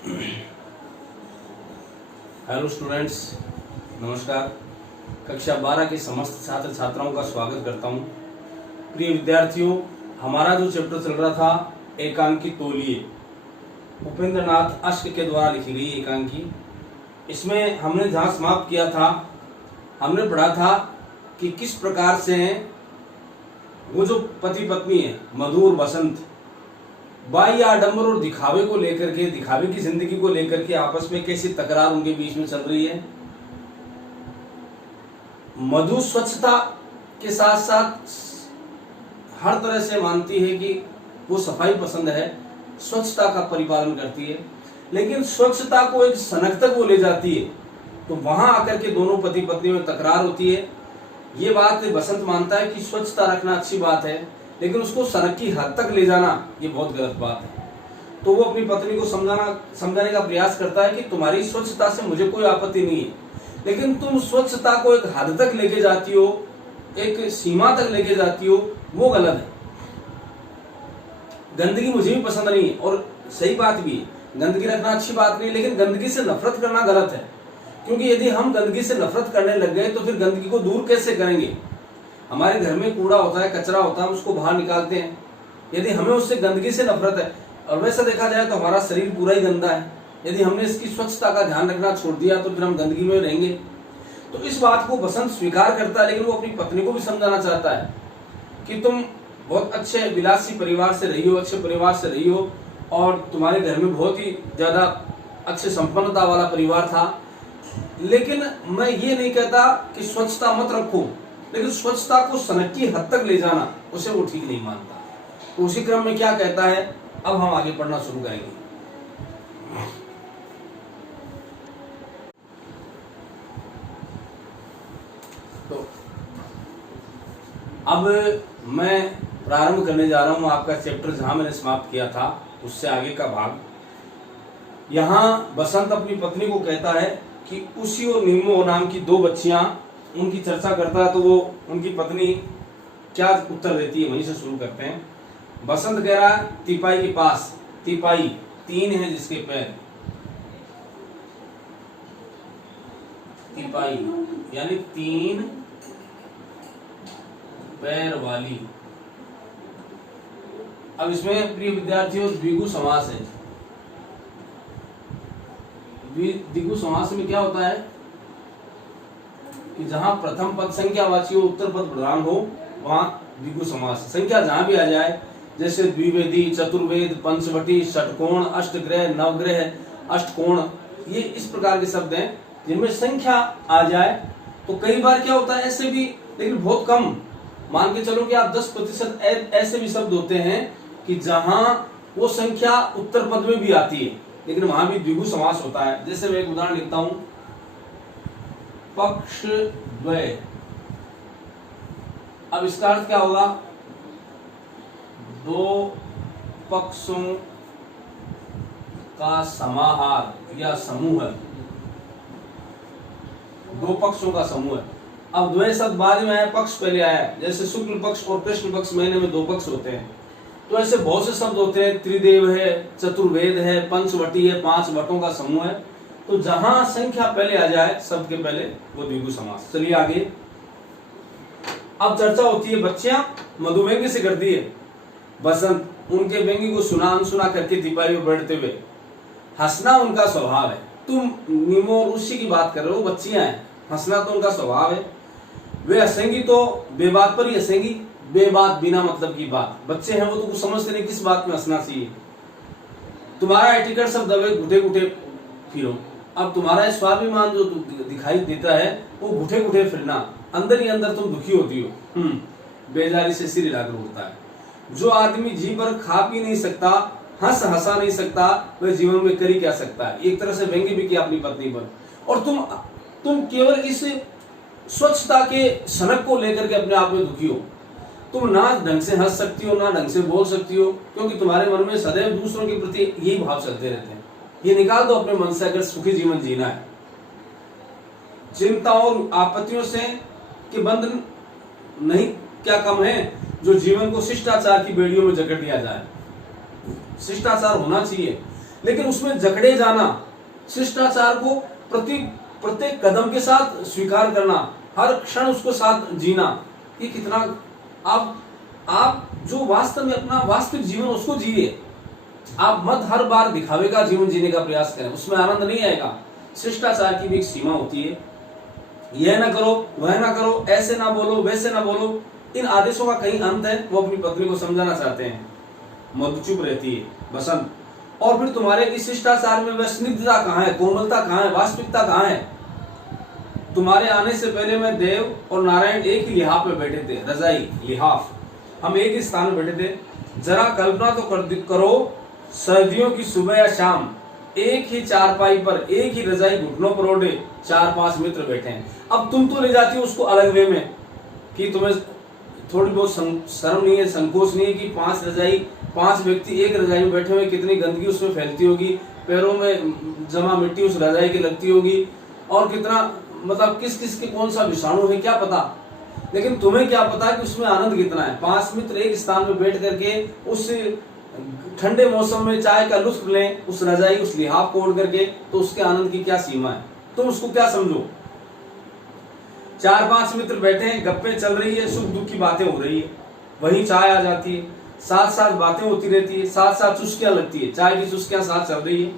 Hello students, नमस्कार। कक्षा 12 के समस्त छात्र छात्राओं का स्वागत करता हूं। प्रिय विद्यार्थियों, हमारा जो चैप्टर चल रहा था एकांकी तौलिए, उपेंद्र नाथ अश्क के द्वारा लिखी गई एकांकी, इसमें हमने जहां समाप्त किया था, हमने पढ़ा था कि किस प्रकार से वो जो पति पत्नी है मधुर बसंत, बाह्य आडंबर और दिखावे को लेकर के, दिखावे की जिंदगी को लेकर के आपस में कैसी तकरार उनके बीच में चल रही है। मधु स्वच्छता के साथ साथ हर तरह से मानती है कि वो सफाई पसंद है, स्वच्छता का परिपालन करती है, लेकिन स्वच्छता को एक सनक तक वो ले जाती है तो वहां आकर के दोनों पति पत्नी में तकरार होती है। ये बात बसंत मानता है कि स्वच्छता रखना अच्छी बात है, लेकिन उसको सनक की हद तक ले जाना ये बहुत गलत बात है। तो वो अपनी पत्नी को समझाने का प्रयास करता है कि तुम्हारी स्वच्छता से मुझे कोई आपत्ति नहीं है, लेकिन तुम स्वच्छता को एक हद तक लेके जाती हो, एक सीमा तक लेके जाती हो, वो गलत है। गंदगी मुझे भी पसंद नहीं है और सही बात भी है, गंदगी रखना अच्छी बात नहीं, लेकिन गंदगी से नफरत करना गलत है। क्योंकि यदि हम गंदगी से नफरत करने लग गए तो फिर गंदगी को दूर कैसे करेंगे। हमारे घर में कूड़ा होता है, कचरा होता है, हम उसको बाहर निकालते हैं। यदि हमें उससे गंदगी से नफरत है, और वैसा देखा जाए तो हमारा शरीर पूरा ही गंदा है, यदि हमने इसकी स्वच्छता का ध्यान रखना छोड़ दिया तो फिर हम गंदगी में रहेंगे। तो इस बात को बसंत स्वीकार करता है, लेकिन वो अपनी पत्नी को भी समझाना चाहता है कि तुम बहुत अच्छे विलासी परिवार से रही हो, अच्छे परिवार से रही हो, और तुम्हारे घर में बहुत ही ज्यादा अच्छे संपन्नता वाला परिवार था, लेकिन मैं ये नहीं कहता कि स्वच्छता मत रखो, लेकिन स्वच्छता को सनक की हद तक ले जाना उसे वो ठीक नहीं मानता। तो उसी क्रम में क्या कहता है, अब हम आगे पढ़ना शुरू करेंगे। तो अब मैं प्रारंभ करने जा रहा हूं आपका चैप्टर जहां मैंने समाप्त किया था, उससे आगे का भाग। यहां बसंत अपनी पत्नी को कहता है कि उसी और नीमो नाम की दो बच्चियां, उनकी चर्चा करता है। तो वो उनकी पत्नी क्या उत्तर देती है, वहीं से शुरू करते हैं। बसंत कह रहा है तिपाई के पास, तिपाई 3 है जिसके पैर, तिपाई यानी 3 पैर वाली। अब इसमें प्रिय विद्यार्थियों द्विगु समास है। द्विगु समास में क्या होता है कि जहां प्रथम पद संख्यावाची हो, उत्तर पद प्रधान हो, वहां द्विगु समास। संख्या जहां भी आ जाए, जैसे द्विवेदी, चतुर्वेद, पंचवटी, षटकोण, अष्टग्रह, नवग्रह, अष्टकोण, ये इस प्रकार के शब्द हैं जिनमें संख्या आ जाए। तो कई बार क्या होता है ऐसे भी, लेकिन बहुत कम, मान के चलो कि आप 10% ऐसे भी शब्द होते हैं कि जहां वो संख्या उत्तर पद में भी आती है, लेकिन वहां भी द्विगु समास होता है। जैसे मैं एक उदाहरण लिखता हूं, पक्ष द्वय। अब इसका अर्थ क्या होगा, दो पक्षों का समाहार या समूह है, दो पक्षों का समूह है। अब द्वय शब्द बाद में आया, पक्ष पहले आया। जैसे शुक्ल पक्ष और कृष्ण पक्ष, महीने में 2 पक्ष होते हैं। तो ऐसे बहुत से शब्द होते हैं, त्रिदेव है, चतुर्वेद है, पंचवटी है, 5 वटों का समूह है। तो जहां संख्या पहले आ जाए शब्द के पहले, वो द्विगु समास। चलिए आगे। अब चर्चा होती है, बच्चियां मधु व्यंग्य से करती है बसंत, उनके व्यंग्य को सुना अनसुना करके तिपाई में बैठते हुए। हंसना उनका स्वभाव है। तुम नीमो और उसी की बात कर रहे हो, बच्चियां हैं, हंसना तो उनका स्वभाव है। वे हंसेंगी तो बेबात पर ही हंसेंगी, बेबात बिना मतलब की बात। बच्चे हैं वो तो कुछ समझते नहीं किस बात में हंसना चाहिए। तुम्हारा एटिकेट सब दबे घुटे घुटे फिरो। अब तुम्हारा स्वाभिमान जो दिखाई देता है वो घुटे घुटे फिरना, अंदर ही अंदर तुम दुखी होती हो। बेजारी से सिर हिलाकर उठता है। जो आदमी जी भर खा पी नहीं सकता, हंसा नहीं सकता, वह जीवन में कर ही क्या सकता है। एक तरह से व्यंग्य भी किया अपनी पत्नी पर। और तुम केवल इस स्वच्छता के सनक को लेकर के अपने आप में दुखी हो। तुम ना ढंग से हंस सकती हो, ना ढंग से बोल सकती हो, क्योंकि तुम्हारे मन में सदैव दूसरों के प्रति यही भाव चलते रहते हैं। ये निकाल दो अपने मन से अगर सुखी जीवन जीना है। चिंताओं और आपत्तियों से के बंधन नहीं क्या कम है जो जीवन को शिष्टाचार की बेड़ियों में जकड़ लिया जाए। शिष्टाचार होना चाहिए, लेकिन उसमें जकड़े जाना, शिष्टाचार को प्रत्येक कदम के साथ स्वीकार करना, हर क्षण उसको साथ जीना, ये कितना आप जो वास्तव में अपना वास्तविक जीवन उसको जिए। आप मत हर बार दिखावे का जीवन जीने का प्रयास करें, उसमें आनंद नहीं आएगा। शिष्टाचार की भी एक सीमा होती है, यह ना करो, वह ना करो, ऐसे ना बोलो, वैसे ना बोलो, इन आदेशों का कहीं अंत है। वो अपनी पत्नी को समझाना चाहते हैं, मधु चुप रहती है, बसंत। और फिर तुम्हारे इस शिष्टाचार में वह स्निग्धता कहाँ है, कोमलता कहाँ है, वास्तविकता कहाँ है? तुम्हारे आने से पहले मैं देव और नारायण एक ही लिहाफ में बैठे थे, रजाई लिहाफ, हम एक ही स्थान में बैठे थे। जरा कल्पना तो करो, सर्दियों की सुबह या शाम एक ही चारपाई पर, एक ही रजाई घुटनों पर ओढ़े 4-5 मित्र बैठे हैं। अब तुम तो ले जाती हो उसको अलग वे में, कि तुम्हें थोड़ी बहुत शर्म नहीं है, संकोच नहीं है कि 5 व्यक्ति एक रजाई में बैठे हुए, कितनी गंदगी उसमें फैलती होगी, पैरों में जमा मिट्टी उस रजाई की लगती होगी, और कितना मतलब किस किस के कौन सा विषाणु है क्या पता। लेकिन तुम्हें क्या पता कि उसमें आनंद कितना है। 5 मित्र एक स्थान में बैठ करके उस ठंडे मौसम में चाय का लुत्फ लें, उस रजाई उस लिहाफ को ओढ़ करके, तो उसके आनंद की क्या सीमा है, तुम उसको क्या समझो। 4-5 मित्र बैठे हैं, गप्पे चल रही है, सुख दुख की बातें हो रही है, वहीं चाय आ जाती है, साथ साथ बातें होती रहती है, साथ साथ चुस्कियां लगती है, चाय की चुस्कियां साथ चल रही है।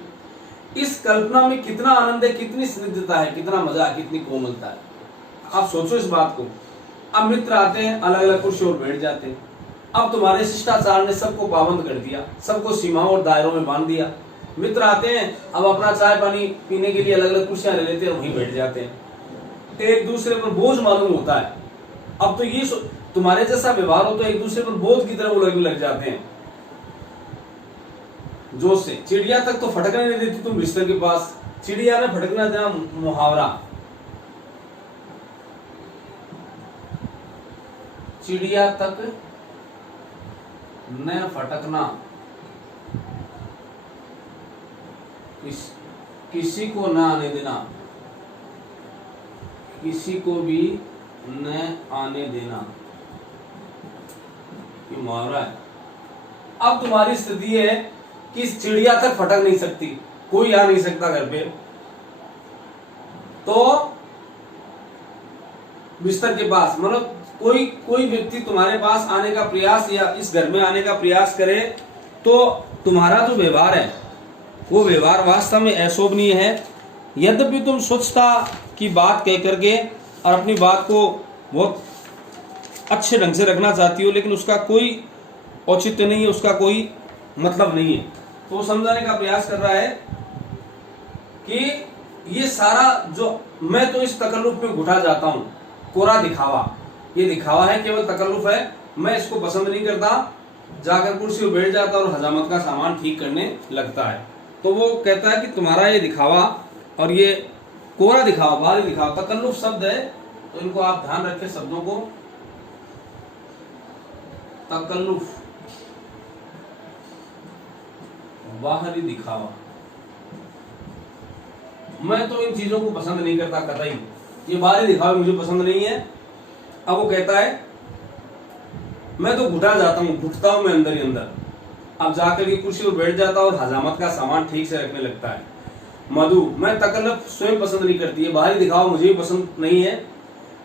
इस कल्पना में कितना आनंद है, कितनी स्निग्धता है, कितना मजा है, कितनी कोमलता है। आप सोचो इस बात को। अब मित्र आते हैं, अलग अलग कुर्सी और बैठ जाते हैं। अब तुम्हारे शिष्टाचार ने सबको पाबंद कर दिया, सबको सीमाओं और दायरों में बांध दिया। मित्र आते हैं, अब अपना चाय पानी पीने के लिए अलग अलग कुर्सियां ले लेते हैं, वहीं बैठ जाते हैं। एक दूसरे पर बोझ मालूम होता है। अब तो ये तुम्हारे जैसा व्यवहार हो तो एक दूसरे पर बोझ की तरह वो लगने लग जाते हैं जोश से। चिड़िया तक तो फटकने नहीं देती तुम बिस्तर के पास, चिड़िया ने फटकना देना मुहावरा। चिड़िया तक न फटकना, किसी को न आने देना, किसी को भी न आने देना, ये मुहावरा है। अब तुम्हारी स्थिति है कि चिड़िया तक फटक नहीं सकती, कोई आ नहीं सकता घर पे, तो बिस्तर के पास मतलब कोई व्यक्ति तुम्हारे पास आने का प्रयास या इस घर में आने का प्रयास करे, तो तुम्हारा जो व्यवहार है वो व्यवहार वास्तव में अशोभनीय है। यद्यपि तुम स्वच्छता की बात कह करके और अपनी बात को बहुत अच्छे ढंग से रखना चाहती हो, लेकिन उसका कोई औचित्य नहीं है, उसका कोई मतलब नहीं है। तो वो समझाने का प्रयास कर रहा है कि ये सारा जो मैं तो इस तकल्लुफ में घुटा जाता हूं, कोरा दिखावा, ये दिखावा है, केवल तकल्लुफ है, मैं इसको पसंद नहीं करता। जाकर कुर्सी पर बैठ जाता और हजामत का सामान ठीक करने लगता है। तो वो कहता है कि तुम्हारा ये दिखावा और ये कोरा दिखावा, बाहरी दिखावा, तकल्लुफ शब्द है, तो इनको आप ध्यान रखें शब्दों को। तकल्लुफ, बाहरी दिखावा, मैं तो इन चीजों को पसंद नहीं करता कतई, ये बाहरी दिखावा मुझे पसंद नहीं है। अब वो कहता है मैं तो घुटा जाता हूँ, घुटता हूं मैं अंदर ही अंदर। अब जाकर के कुर्सी पर बैठ जाता और हजामत का सामान ठीक से रखने लगता है। मधु, मैं तकल्लुफ स्वयं पसंद नहीं करती है, बाहरी दिखावा मुझे भी पसंद नहीं है,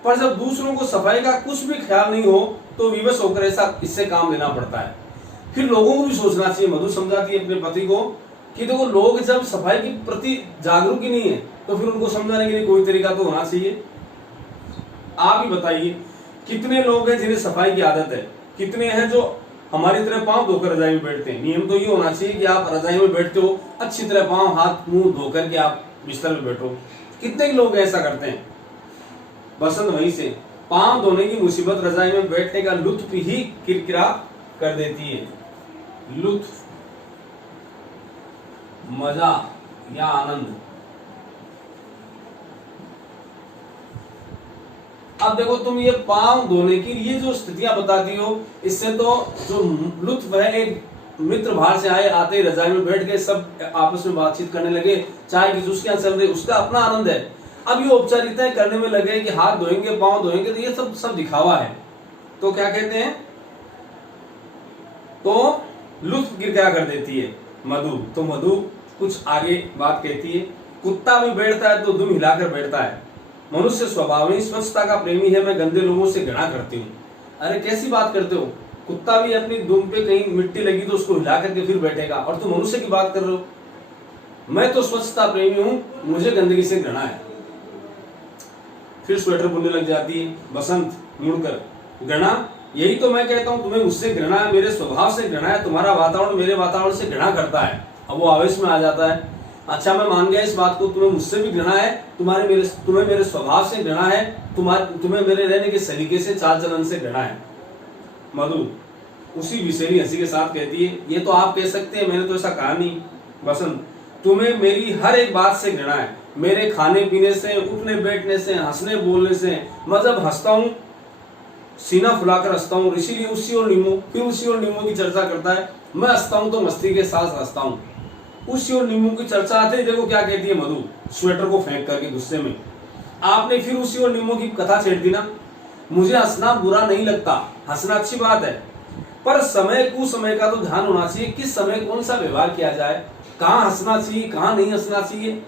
पर जब दूसरों को सफाई का कुछ भी ख्याल नहीं हो तो विवश होकर ऐसा इससे काम लेना पड़ता है। फिर लोगों को भी सोचना चाहिए, मधु समझाती है अपने पति को कि देखो लोग जब सफाई के प्रति जागरूक ही नहीं है तो फिर उनको समझाने के लिए कोई तरीका तो होना चाहिए। आप ही बताइए कितने लोग हैं जिन्हें सफाई की आदत है, कितने हैं जो हमारी तरह पांव धोकर रजाई में बैठते हैं। नियम तो ये होना चाहिए कि आप रजाई में बैठते हो अच्छी तरह पांव हाथ मुंह धोकर के आप बिस्तर में बैठो। कितने लोग ऐसा करते हैं। बसंत वहीं से पांव धोने की मुसीबत रजाई में बैठने का लुत्फ ही किरकिरा कर देती है। लुत्फ, मजा या आनंद। अब देखो तुम ये पांव धोने की ये जो स्थितियां बताती हो, इससे तो जो लुत्फ है, एक मित्र बाहर से आए, आते ही रजाई में बैठ गए, सब आपस में बातचीत करने लगे, चाय की चुस्कियां चल रही, उसका अपना आनंद है। अब ये औपचारिकताएं करने में लगे कि हाथ धोएंगे पांव धोएंगे, तो ये सब दिखावा है। तो क्या कहते हैं, तो लुत्फ गिरकिरा कर देती है मधु। तो मधु कुछ आगे बात कहती है, कुत्ता भी बैठता है तो दुम हिलाकर बैठता है, मनुष्य स्वभाव ही स्वच्छता का प्रेमी है, मैं गंदे लोगों से घृणा करती हूँ। अरे कैसी बात करते हो, कुत्ता भी अपनी दुम पे कहीं मिट्टी लगी तो उसको हिला करके फिर बैठेगा, और तुम मनुष्य की बात कर रहे हो। मैं तो स्वच्छता प्रेमी हूं, मुझे गंदगी से घृणा है। फिर स्वेटर बुनने लग जाती है बसंत मुड़कर, घृणा, यही तो मैं कहता हूं, तुम्हें मुझसे घृणा है, मेरे स्वभाव से घृणा है, तुम्हारा वातावरण मेरे वातावरण से घृणा करता है। अब वो आवेश में आ जाता है, अच्छा मैं मान गया इस बात को, तुम्हें मुझसे भी घृणा है, तुम्हें मेरे स्वभाव से घृणा है, तुम्हें मेरे रहने के सलीके से, चाल चलन से घृणा है। मधु उसी विषैली हंसी के साथ कहती है, ये तो आप कह सकते हैं, मैंने तो ऐसा कहा नहीं। बसंत, तुम्हें मेरी हर एक बात से घृणा है, मेरे खाने पीने से, उठने बैठने से, हंसने बोलने से। मैं जब हंसता हूँ सीना फुलाकर हंसता हूँ, इसीलिए उसी और नींबू, फिर उसी और नींबू की चर्चा करता है। मैं हंसता हूँ तो मस्ती के साथ हंसता हूँ। उसी और नींबू की चर्चा आते ही देखो क्या कहती है मधु, स्वेटर को फेंक करके गुस्से में, आपने फिर उसी और नींबू की कथा छेड़ दी ना। मुझे हंसना बुरा नहीं लगता, हंसना अच्छी बात है, पर समय कुसमय का तो ध्यान होना चाहिए, किस समय कौन सा व्यवहार किया जाए, कहाँ हंसना चाहिए कहाँ नहीं हंसना चाहिए।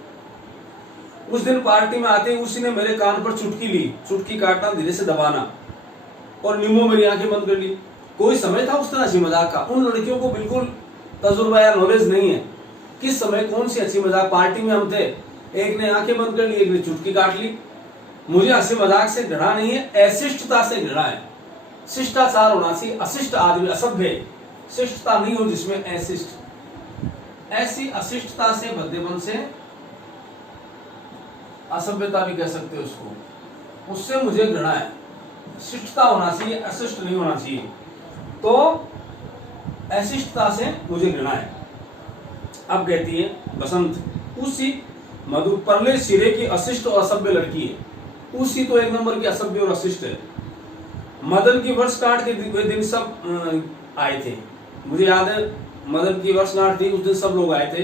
उस दिन पार्टी में आते ही उसी ने मेरे कान पर चुटकी ली, चुटकी काटना, धीरे से दबाना, और नींबू मेरी आंखें बंद कर ली। कोई समय था उस तरह हंसी मजाक का, उन लड़कियों को बिल्कुल तजुर्बा या नॉलेज नहीं है किस समय कौन सी हंसी मजाक। पार्टी में हम थे, एक ने आंखें बंद कर ली, एक ने चुटकी काट ली। मुझे हंसी मजाक से घृणा नहीं है, अशिष्टता से घृणा है। शिष्टाचार होना चाहिए, अशिष्ट आदमी असभ्य, शिष्टता नहीं हो जिसमें अशिष्ट, ऐसी अशिष्टता से, भद्देपन से, असभ्यता भी कह सकते हो उसको, उससे मुझे घृणा है। शिष्टता होना चाहिए, अशिष्ट नहीं होना चाहिए, तो अशिष्टता से मुझे घृणा है। अब कहती है बसंत, उसी मधु, परले सिरे की अशिष्ट और असभ्य लड़की है। उसी तो एक नंबर की असभ्य और अशिष्ट है। मदन की वर्षगांठ के दिन सब आए थे, मुझे याद है मदन की वर्षगांठ थी, उस दिन सब लोग आए थे।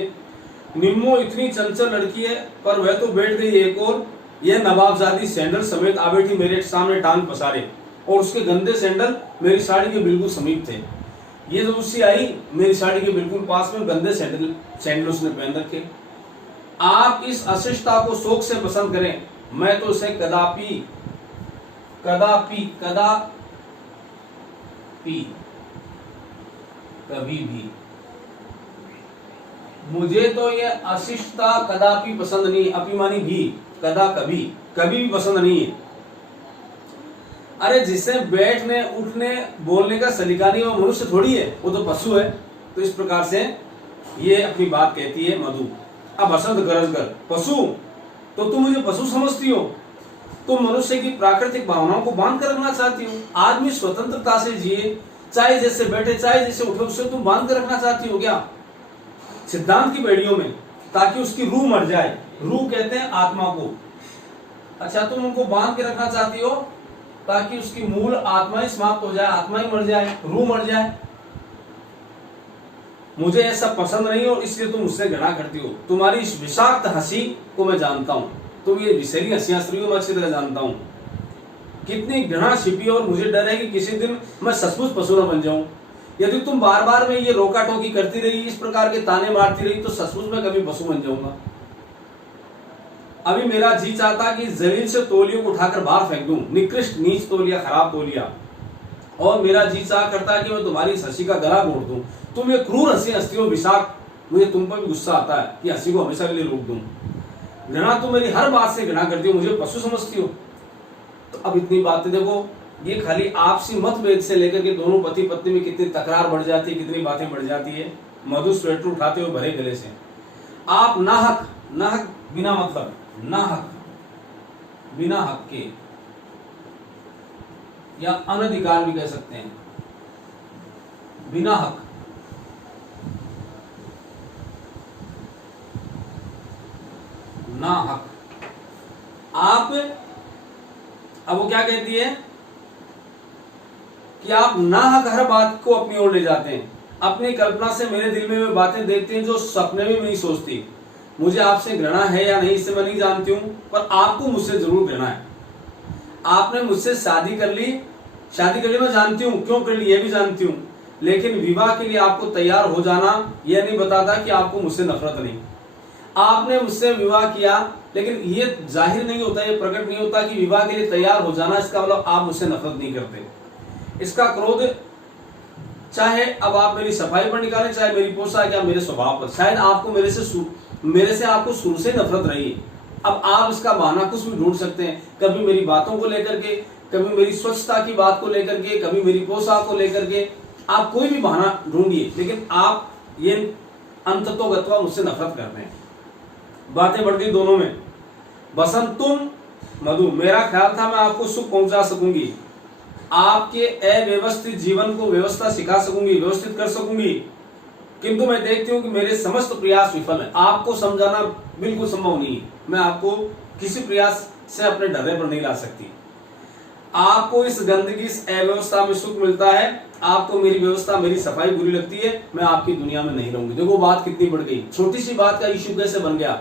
निम्मो इतनी चंचल लड़की है, पर वह तो बैठ गई एक और, यह नवाबजादी सैंडल समेत आ बैठी मेरे सामने टांग पसारे, और उसके गंदे सैंडल मेरी साड़ी के बिल्कुल समीप थे। ये जब उससे आई मेरी साड़ी के बिल्कुल पास में गंदे सैंडल उसने पहन रखे। आप इस अशिष्टता को शौक से पसंद करें, मैं तो इसे कदापि कदापि कदापि कभी भी, मुझे तो ये अशिष्टता कदापि पसंद नहीं, अभिमानी भी, कदा कभी कभी भी पसंद नहीं है। अरे जिसे बैठने उठने बोलने का सलीका नहीं, वो मनुष्य थोड़ी है, वो तो पशु है। तो इस प्रकार से ये अपनी बात कहती है मधु। अब बसंत गरज कर, पशु तो तुम मुझे पशु समझती हो, तुम मनुष्य की प्राकृतिक भावनाओं को बांध कर रखना चाहती हो। आदमी स्वतंत्रता से जिए, चाहे जैसे बैठे चाहे जैसे उठे, उससे तुम बांध कर रखना चाहती हो क्या सिद्धांत की बेड़ियों में, ताकि उसकी रूह मर जाए। रूह कहते हैं आत्मा को। अच्छा तुम उनको बांध के रखना चाहती हो ताकि उसकी मूल आत्मा ही समाप्त हो जाए, आत्मा ही मर जाए, रूह मर जाए। मुझे ऐसा पसंद नहीं और इसलिए तुम मुझसे घृणा करती हो। तुम्हारी इस विषाक्त हंसी को मैं जानता हूं, तुम ये विषैली हंसियां स्त्रियों में अच्छी तरह जानता हूं, कितनी घृणा छिपी, और मुझे डर है कि किसी दिन मैं सचमुच पशु न बन जाऊं। यदि तुम बार बार में ये रोका टोकी करती रही, इस प्रकार के ताने मारती रही, तो सचमुच मैं कभी पशु बन जाऊंगा। अभी मेरा जी चाहता कि जमीन से तौलियों को उठाकर बाहर फेंक दूं, निकृष्ट नीच तौलिया, खराब तौलिया, और मेरा जी चाह करता कि मैं तुम्हारी इस हंसी का गला घोट दूं। तुम ये क्रूर हंसी हंसती हो विषाक्त, मुझे तुम पर भी गुस्सा आता है कि हंसी को हमेशा के लिए रोक दूं। घृणा तुम मेरी हर बात से घृणा करती हो, मुझे पशु समझती हो। तो अब इतनी बातें देखो, ये खाली आपसी मतभेद से लेकर के दोनों पति पत्नी में कितनी तकरार बढ़ जाती है, कितनी बातें बढ़ जाती है। मधु स्वेटर उठाते हुए भरे गले से, आप नाहक, नाहक बिना मतलब, नाहक बिना हक के, या अनधिकार भी कह सकते हैं, बिना हक, ना हक। आप, अब वो क्या कहती है कि आप ना हक हर बात को अपनी ओर ले जाते हैं। अपनी कल्पना से मेरे दिल में वे बातें देखते हैं जो सपने में भी नहीं सोचती। मुझे आपसे घृणा है या नहीं इससे मैं नहीं जानती हूं, पर आपको मुझसे जरूर घृणा है। आपने मुझसे शादी कर ली मैं जानती हूं, क्यों कर ली ये भी जानती हूं, लेकिन विवाह के लिए आपको तैयार हो जाना यह नहीं बताता कि आपको मुझसे नफरत नहीं। आपने मुझसे विवाह किया, लेकिन ये जाहिर नहीं होता, ये प्रकट नहीं होता कि विवाह के लिए तैयार हो जाना इसका मतलब आप मुझसे नफरत नहीं करते। इसका क्रोध चाहे अब आप मेरी सफाई पर निकालें, चाहे मेरी पोशाक या मेरे स्वभाव पर, शायद आपको मेरे से आपको शुरू से नफरत रही है। अब आप इसका बहाना कुछ भी ढूंढ सकते हैं, कभी मेरी बातों को लेकर के, कभी मेरी स्वच्छता की बात को लेकर के, कभी मेरी पोशाक को लेकर के, आप कोई भी बहाना ढूंढिए, लेकिन आप ये अंततोगत्वा मुझसे नफरत करते हैं। बातें बढ़ गई दोनों में। बसंत तुम मधु, मेरा ख्याल था मैं आपको सुख पहुंचा सकूंगी, आपके अव्यवस्थित जीवन को व्यवस्था सिखा सकूंगी, व्यवस्थित कर सकूंगी, किंतु मैं देखती हूँ कि मेरे समस्त प्रयास विफल है। आपको समझाना बिल्कुल संभव नहीं है, मैं आपको किसी प्रयास से अपने डरे पर नहीं ला सकती। आपको इस गंदगी, इस अव्यवस्था में सुख मिलता है, आपको मेरी व्यवस्था, मेरी सफाई बुरी लगती है, मैं आपकी दुनिया में नहीं रहूंगी। देखो बात कितनी बढ़ गई, छोटी सी बात का इश्यू कैसे बन गया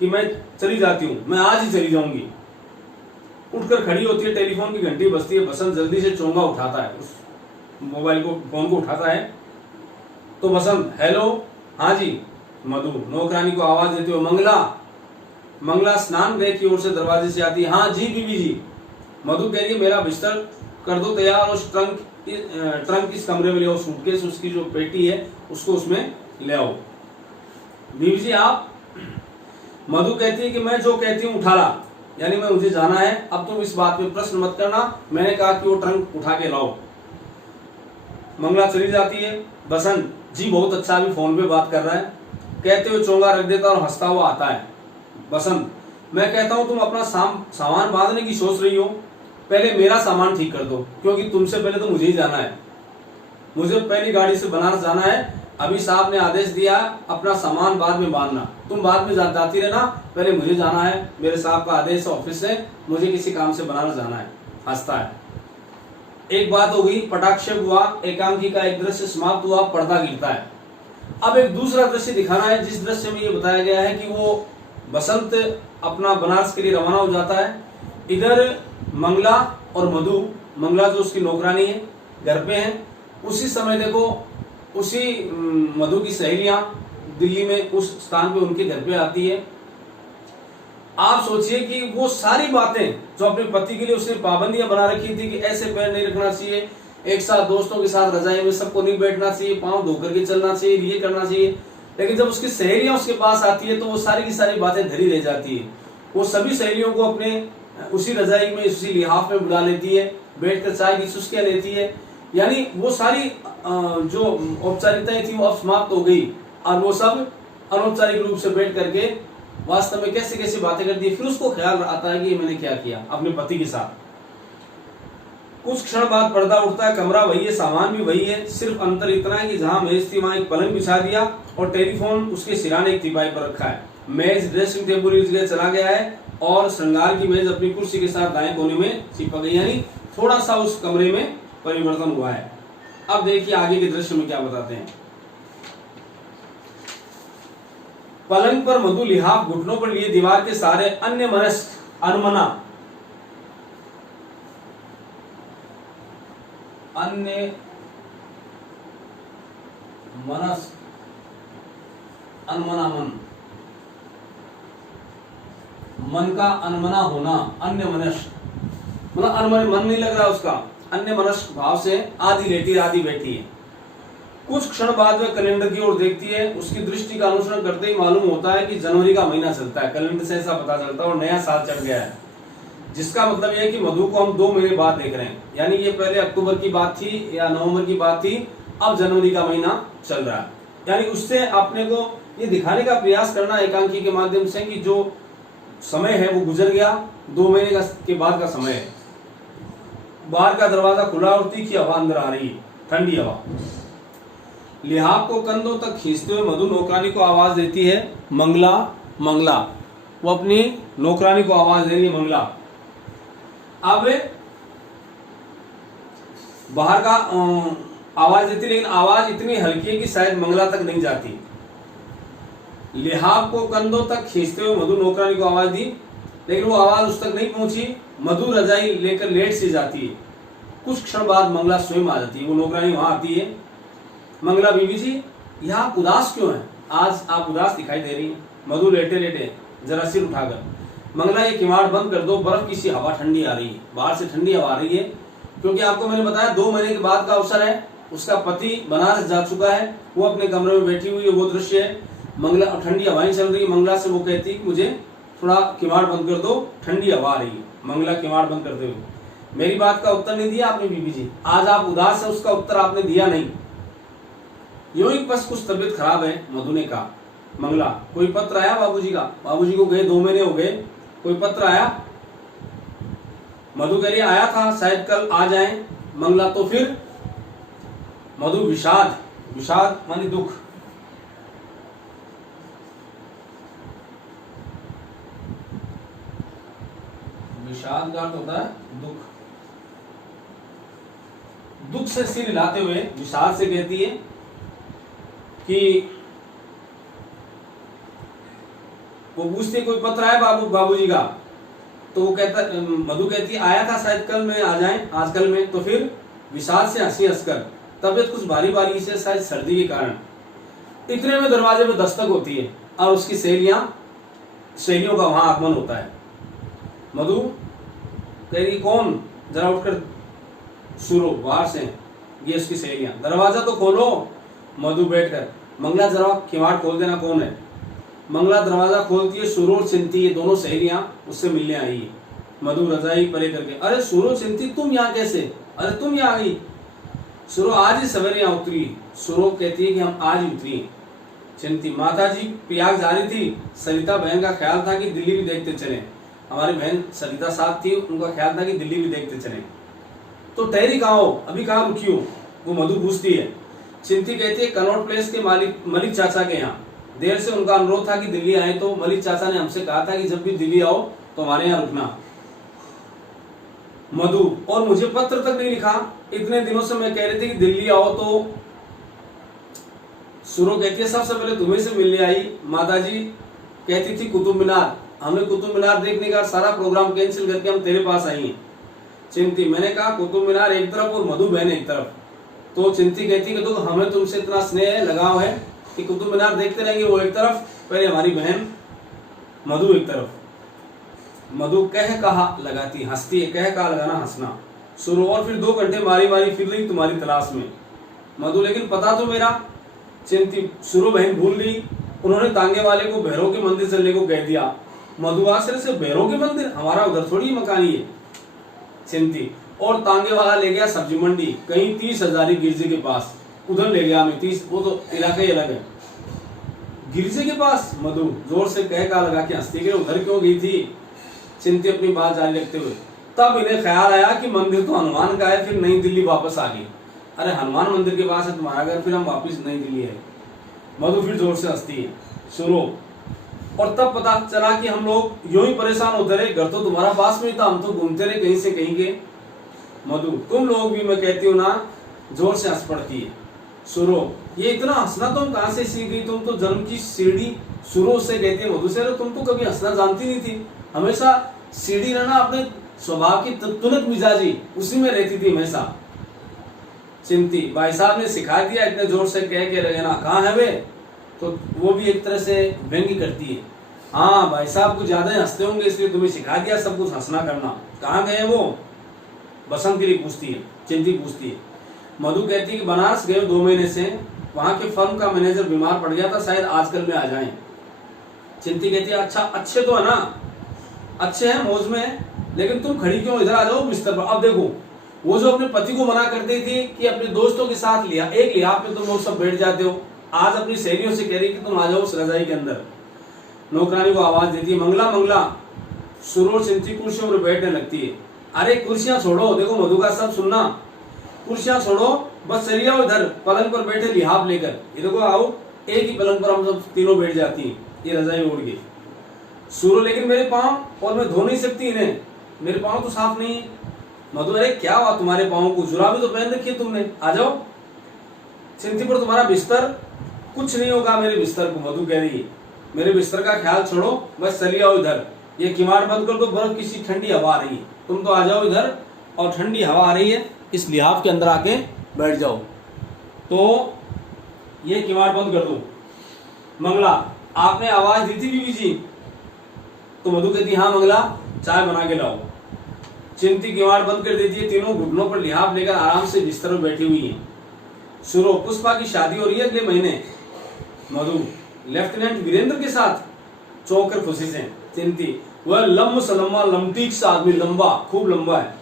कि मैं चली जाती हूँ, मैं आज ही चली जाऊंगी। उठकर खड़ी होती है, टेलीफोन की घंटी बजती है, बसंत जल्दी से चोंगा उठाता है, उस मोबाइल को, फोन को उठाता है। तो बसंत, हेलो, हाँ जी। मधु नौकरानी को आवाज देते हुए, मंगला। मंगला स्नान गृह की ओर से दरवाजे से आती है, हाँ जी बीबी जी। मधु कह रही है, मेरा बिस्तर कर दो तैयार, उस ट्रंक इस कमरे में ले आओ, सूटकेस, उसकी जो पेटी है उसको उसमें ले आओ। बीबी जी आप? मधु कहती है कि मैं जो कहती हूँ उठा ला, यानी मैं मुझे जाना है, अब तुम इस बात में प्रश्न मत करना, मैंने कहा कि वो ट्रंक उठा के लाओ। मंगला चली जाती है। बसंत, जी बहुत अच्छा, अभी फोन पे बात कर रहा है, कहते हुए चोंगा रख देता और हंसता हुआ आता है। बसंत, मैं कहता हूं तुम अपना सामान बांधने की सोच रही हो, पहले मेरा सामान ठीक कर दो, क्योंकि तुमसे पहले तो मुझे ही जाना है, मुझे पहली गाड़ी से बनारस जाना है। अभी साहब ने आदेश दिया अपना सामान बाद में बांधना, तुम बाद में जाती रहना, पहले मुझे जाना है, मेरे साहब का आदेश ऑफिस से, मुझे किसी काम से बनारस जाना है। हंसता है। एक बात हो गई, पटाक्षेप हुआ, एकांकी का एक दृश्य समाप्त हुआ, पर्दा गिरता है। अब एक दूसरा दृश्य दिखाना है, जिस दृश्य में ये बताया गया है कि वो बसंत अपना बनारस के लिए रवाना हो जाता है। इधर मंगला और मधु, मंगला जो उसकी नौकरानी है, घर पे हैं। उसी समय देखो, उसी मधु की सहेलियां दिल्ली में उस स्थान पे उनके घर पे आती है। आप सोचिए कि वो सारी बातें जो अपने पति के लिए उसने पाबंदियां बना रखी थी कि ऐसे पैर नहीं रखना चाहिए, एक साथ दोस्तों के साथ रजाई में सबको नहीं बैठना चाहिए, पांव धोकर के चलना चाहिए, ये करना चाहिए, लेकिन जब उसकी सहेलियां उसके पास आती है तो वो सारी की सारी बातें धरी रह जाती है। वो सभी सहेलियों को अपने उसी रजाई में, उसी लिहाफ में बुला लेती है, बैठकर चाय की चुस्कियां लेती है, यानी वो सारी जो औपचारिकताएं थी वो अब समाप्त हो गई और वो सब अनौपचारिक रूप से बैठ करके वास्तव में कैसे कैसे बातें करती है। फिर उसको ख्याल आता है कि मैंने क्या किया अपने पति के साथ। कुछ क्षण बाद पर्दा उठता है, कमरा वही है, सामान भी वही है, सिर्फ अंतर इतना है कि जहां मेज थी वहां एक पलंग बिछा दिया और टेलीफोन उसके सिराने एक टीपाई पर रखा है। मेज ड्रेसिंग टेबल इस जगह चला गया है और श्रृंगार की मेज अपनी कुर्सी के साथ दाएं कोने में चिपक गई, यानी थोड़ा सा उस कमरे में परिवर्तन हुआ है। अब देखिए आगे के दृश्य में क्या बताते हैं। पलंग पर मधु लिहाफ घुटनों पर लिए दीवार के सहारे अन्य मनस्क अनमना मन का अनमना होना, अन्य मनस्क मतलब अनमन, मन नहीं लग रहा उसका, अन्य मनस्क भाव से आधी लेटी आधी बैठी है। कुछ क्षण बाद वह कैलेंडर की ओर देखती है, उसकी दृष्टि का अनुसरण करते ही मालूम होता है कि जनवरी का महीना चलता है, कैलेंडर से ऐसा पता चलता है और नया साल चढ़ गया है, जिसका मतलब यह है कि मधु को हम 2 महीने बाद देख रहे हैं, यानी ये पहले अक्टूबर की बात थी या नवंबर की बात थी, अब जनवरी का महीना चल रहा है। यानी उससे अपने को ये दिखाने का प्रयास करना एकांकी के माध्यम से कि जो समय है वो गुजर गया, 2 महीने के बाद का समय है। बाहर का दरवाजा खुला और तीखी हवा अंदर आ रही है, ठंडी हवा। लिहाफ को कंधों तक खींचते हुए मधु नौकरानी को आवाज देती है, मंगला मंगला। वो अपनी नौकरानी को आवाज दे रही है, मंगला। अब बाहर का आवाज देती, लेकिन आवाज इतनी हल्की है कि शायद मंगला तक नहीं जाती। लिहाफ को कंधों तक खींचते हुए मधु नौकरानी को आवाज दी, लेकिन वो आवाज उस तक नहीं पहुंची। मधु रजाई लेकर लेट से जाती है। कुछ क्षण बाद मंगला स्वयं आ जाती है, वो नौकरानी वहां आती है। मंगला, बीबी जी यह आप उदास क्यों हैं? आज आप उदास दिखाई दे रही हैं। मधु लेटे लेटे जरा सिर उठाकर, मंगला ये किवाड़ बंद कर दो, बर्फ की सी हवा ठंडी आ रही है, बाहर से ठंडी हवा आ रही है, क्योंकि आपको मैंने बताया 2 महीने के बाद का अवसर है। उसका पति बनारस जा चुका है, वो अपने कमरे में बैठी हुई है, वो दृश्य है। मंगला ठंडी हवाएं चल रही है, मंगला से वो कहती है मुझे थोड़ा किवाड़ बंद कर दो, ठंडी हवा आ रही है। मंगला किवाड़ बंद करते हुए, मेरी बात का उत्तर नहीं दिया आपने बीबी जी, आज आप उदास है, उसका उत्तर आपने दिया नहीं। यूं ही बस कुछ तबीयत खराब है, मधु ने कहा। मंगला, कोई पत्र आया बाबूजी का? बाबूजी को गए 2 महीने हो गए, कोई पत्र आया? मधु कह रही आया था, शायद कल आ जाए। मंगला, तो फिर? मधु, विषाद, विषाद मानी दुख। विषाद का अर्थ होता है दुख। दुख से सिर हिलाते हुए विषाद से कहती है कि वो पूछते कोई पत्र आया बाबूजी का? तो वो कहता, मधु कहती है आया था, शायद कल में आ जाए, आजकल में। तो फिर विषाद से हंसी हंसकर, तबियत कुछ भारी भारी से, शायद सर्दी के कारण। इतने में दरवाजे में दस्तक होती है और उसकी सहेलियों का वहां आगमन होता है। मधु कह रही कौन? जरा उठकर सुनो बाहर से, ये उसकी सहेलियां। दरवाजा तो खोलो। मधु बैठकर, मंगला जरा किवाड़ खोल देना, कौन है? मंगला दरवाजा खोलती है, सुरो और चिंती, ये दोनों सहेलियां उससे मिलने आई है। मधु रजाई परे करके, अरे सुरो चिंती तुम यहाँ कैसे? अरे तुम यहाँ आई? सुरो आज ही सवेरे यहाँ उतरी। सुरो कहती है कि हम आज ही उतरी। चिंती, माता जी प्रयाग जा रही थी, सरिता बहन का ख्याल था कि दिल्ली भी देखते चले। हमारी बहन सरिता साथ थी, उनका ख्याल था कि दिल्ली भी देखते चले। तो ठहरी कहाँ हो, अभी कहाँ रुकी हो? वो मधु पूछती है। चिंती कहती है कनॉट प्लेस के मलिक चाचा के यहाँ। देर से उनका अनुरोध था कि दिल्ली आए, तो मलिक चाचा ने हमसे कहा था कि जब भी दिल्ली आओ तो हमारे यहाँ रुकना। मधु, और मुझे पत्र तक नहीं लिखा, इतने दिनों से मैं कह रही थी कि दिल्ली आओ। तो सुरो कहती है सबसे पहले तुम्हें से मिलने आई। माता जी कहती थी कुतुब मीनार, हमने कुतुब मीनार देखने का सारा प्रोग्राम कैंसिल करके हम तेरे पास आई हैं। चिंती, मैंने कहा कुतुब मीनार एक तरफ और मधु बहन एक तरफ। तो चिंती कहती कि तो हमें तुमसे इतना स्नेह है, लगाव है कि कुतुब मीनार देखते रहेंगे, वो एक तरफ, पहले हमारी बहन मधु एक तरफ। मधु कह कहा लगाती, हंसती है, कह कहा लगाना हंसना। शुरू, और फिर 2 घंटे मारी मारी फिर रही तुम्हारी तलाश में। मधु, लेकिन पता तो मेरा। चिंती, शुरू बहन भूल गई, उन्होंने तांगे वाले को भैरव के मंदिर चलने को कह दिया। मधु, आश्चर्य से भैरव के मंदिर? हमारा उधर थोड़ी मकान ही है। चिंती, और तांगे वाला ले गया सब्जी मंडी, कहीं 30 हजारी गिरजे के पास, उधर ले गया हमें। 30, वो तो इलाका ही अलग है। गिरजे के पास? मधु जोर से कह का लगा के हंसती कि उधर क्यों गई थी? चिंती अपनी बात जारी रखते हुए, तब इन्हें ख्याल आया कि मंदिर तो हनुमान का है, फिर नई दिल्ली वापस आ गई। अरे हनुमान मंदिर के पास है तुम्हारा घर, फिर हम वापस नई दिल्ली है। मधु फिर जोर से हंसती है। सुनो, और तब पता चला कि हम लोग यूं ही परेशान होते रहे, घर तो तुम्हारा पास में था, हम तो घूमते रहे कहीं से कहीं के। मधु, तुम लोग भी, मैं कहती हूँ ना, जोर से हंस पड़ती है। सुरो, ये इतना हंसना तुम कहाँ से सीख गई? तुम तो जन्म की सीढ़ी। सुरो से कहती है मधु से, तुम तो कभी हंसना जानती नहीं थी, हमेशा सीढ़ी रहना, अपने स्वभाव की तुनक मिजाजी उसी में रहती थी हमेशा। चिंती, भाई साहब ने सिखा दिया, इतने जोर से कह के रहना, कहाँ है वे? तो वो भी एक तरह से व्यंग्य करती है। हाँ, भाई साहब कुछ ज्यादा हंसते होंगे, इसलिए तुम्हें सिखा दिया सब कुछ हंसना करना। कहाँ गए वो? बसंत गिरी पूछती है। चिंती पूछती है। मधु कहती है कि बनारस गए 2 महीने से, वहां के फर्म का मैनेजर बीमार पड़ गया था, शायद आजकल में आ जाएं। चिंती कहती है अच्छा, अच्छे तो है ना? अच्छे हैं, मौज में है, लेकिन तुम खड़ी क्यों? इधर आ जाओ बिस्तर पर। अब देखो, वो जो अपने पति को मना करती थी कि अपने दोस्तों के साथ लिया, एक लिहाज पे तुम लोग सब बैठ जाते हो, आज अपनी सहेलियों से कह रही कि तुम आ जाओ उस रजाई के अंदर। नौकरानी को आवाज देती है, मंगला मंगला। सुरो चिंती कुर्सियों पर बैठने लगती है। अरे कुर्सियां छोड़ो, देखो मधु का सब सुनना, कुर्सियां छोड़ो, बस चलिए आओ इधर, पलंग पर बैठे लिहाफ लेकर, ये देखो आओ, एक ही पलंग पर हम सब तीनों बैठ जाती हैं, ये रजाई ओढ़ के। सुरो, लेकिन मेरे पाँव, और मैं धो नहीं सकती इन्हें, मेरे पाँव तो साफ नहीं है। मधु, अरे क्या हुआ तुम्हारे पाँव को? जुराबी तो पहन रखी है तुमने, आ जाओ। चिंती, पर तुम्हारा बिस्तर? कुछ नहीं होगा मेरे बिस्तर को। मधु कह रही है, मेरे बिस्तर का ख्याल छोड़ो, बस चलिए आओ इधर, ये किवाड़ बंद कर दो, बर्फ किसी ठंडी हवा आ रही है, तुम तो आ जाओ इधर, और ठंडी हवा आ रही है, इस लिहाफ के अंदर आके बैठ जाओ। तो ये किवाड़ बंद कर दो। मंगला, आपने आवाज दी थी बीबी जी? तो मधु कहती हाँ मंगला, चाय बना के लाओ। चिंती किवाड़ बंद कर देती है, तीनों घुटनों पर लिहाफ लेकर आराम से बिस्तर में बैठी हुई है। सुनो, पुष्पा की शादी हो रही है अगले महीने। मधु, लेफ्टिनेंट वीरेंद्र के साथ? चौंक कर खुशी से चिंती, वह लम्ब सलम्मा लमटीक सा आदमी, लंबा, खूब लंबा है,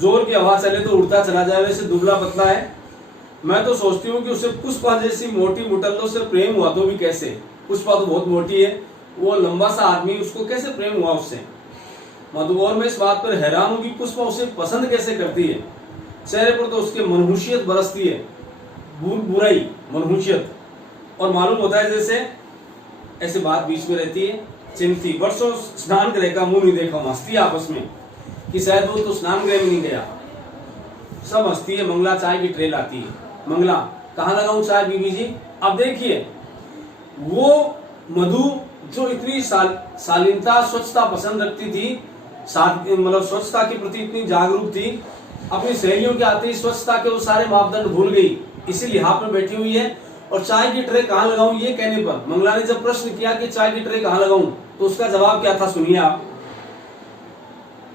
जोर की हवा चले तो उड़ता चला जाए, वैसे दुबला पतला है। मैं तो सोचती हूँ कि उसे पुष्पा जैसी मोटी मुटल्लों से प्रेम हुआ तो भी कैसे? पुष्पा तो बहुत मोटी है, वो लंबा सा आदमी, उसको कैसे प्रेम हुआ उससे? मधु, और मैं इस बात पर हैरान हूँ कि पुष्पा उसे पसंद कैसे करती है। चेहरे पर तो उसके मनहूसियत बरसती है, बुराई, मनहूसियत, और मालूम होता है जैसे ऐसे बात बीच में रहती है। चिंती, वर्षों स्नान गृह का मुंह नहीं देखा, हंसती है आपस में कि शायद वो तो स्नान गृह में नहीं गया। सब हंसती है। मंगला चाय की ट्रे लाती है। मंगला, कहाँ लगाऊं चाय बीबी जी? अब देखिए, वो मधु जो इतनी शालीनता, स्वच्छता पसंद रखती थी, मतलब स्वच्छता के प्रति इतनी जागरूक थी, अपनी सहेलियों के आते ही स्वच्छता के वो सारे मापदंड भूल गई, इसी लिहाज में बैठी हुई है। और चाय की ट्रे कहाँ लगाऊं ये कहने पर मंगला ने जब प्रश्न किया कि चाय की ट्रे कहाँ लगाऊं, तो उसका जवाब क्या था सुनिए आप।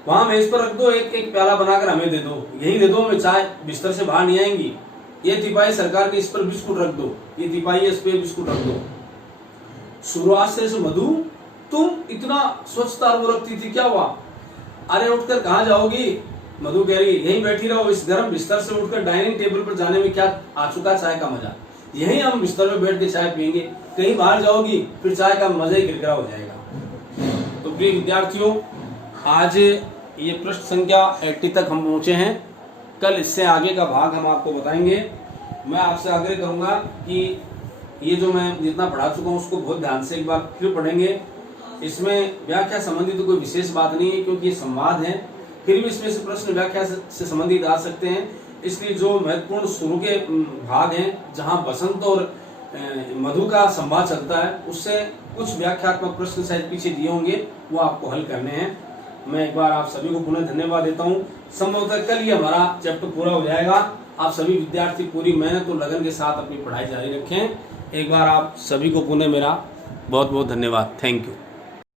वहां मेज पर रख दो, एक एक प्याला बनाकर हमें दे दो, यही दे दो हमें चाय, बिस्तर से बाहर नहीं आएंगी। ये तिपाही सरकार के, इस पर बिस्कुट रख दो, ये तिपाही इस पे बिस्कुट रख दो। शुरुआत से मधु, तुम इतना स्वच्छता वो रखती थी, क्या हुआ? अरे उठकर कहाँ जाओगी? मधु कह रही यहीं बैठी रहो, इस गर्म बिस्तर से उठकर डाइनिंग टेबल पर जाने में क्या आ चुका चाय का मजा? यहीं हम बिस्तर में बैठ के चाय पियेंगे, कहीं बाहर जाओगी फिर चाय का मजा ही किरकिरा हो जाएगा। तो प्रिय विद्यार्थियों, आज ये पृष्ठ संख्या 80 तक हम पहुंचे हैं। कल इससे आगे का भाग हम आपको बताएंगे। मैं आपसे आग्रह करूंगा कि ये जो मैं जितना पढ़ा चुका हूँ उसको बहुत ध्यान से एक बार फिर पढ़ेंगे। इसमें व्याख्या संबंधी तो कोई विशेष बात नहीं है, क्योंकि ये संवाद है, फिर भी इसमें से प्रश्न व्याख्या से संबंधित आ सकते हैं। इसलिए जो महत्वपूर्ण शुरू के भाग हैं, जहाँ बसंत और मधु का संवाद चलता है, उससे कुछ व्याख्यात्मक प्रश्न शायद पीछे दिए होंगे, वो आपको हल करने हैं। मैं एक बार आप सभी को पुनः धन्यवाद देता हूँ। संभवतः कल ही हमारा चैप्टर पूरा हो जाएगा। आप सभी विद्यार्थी पूरी मेहनत और लगन के साथ अपनी पढ़ाई जारी रखें। एक बार आप सभी को पुनः मेरा बहुत बहुत धन्यवाद। Thank you.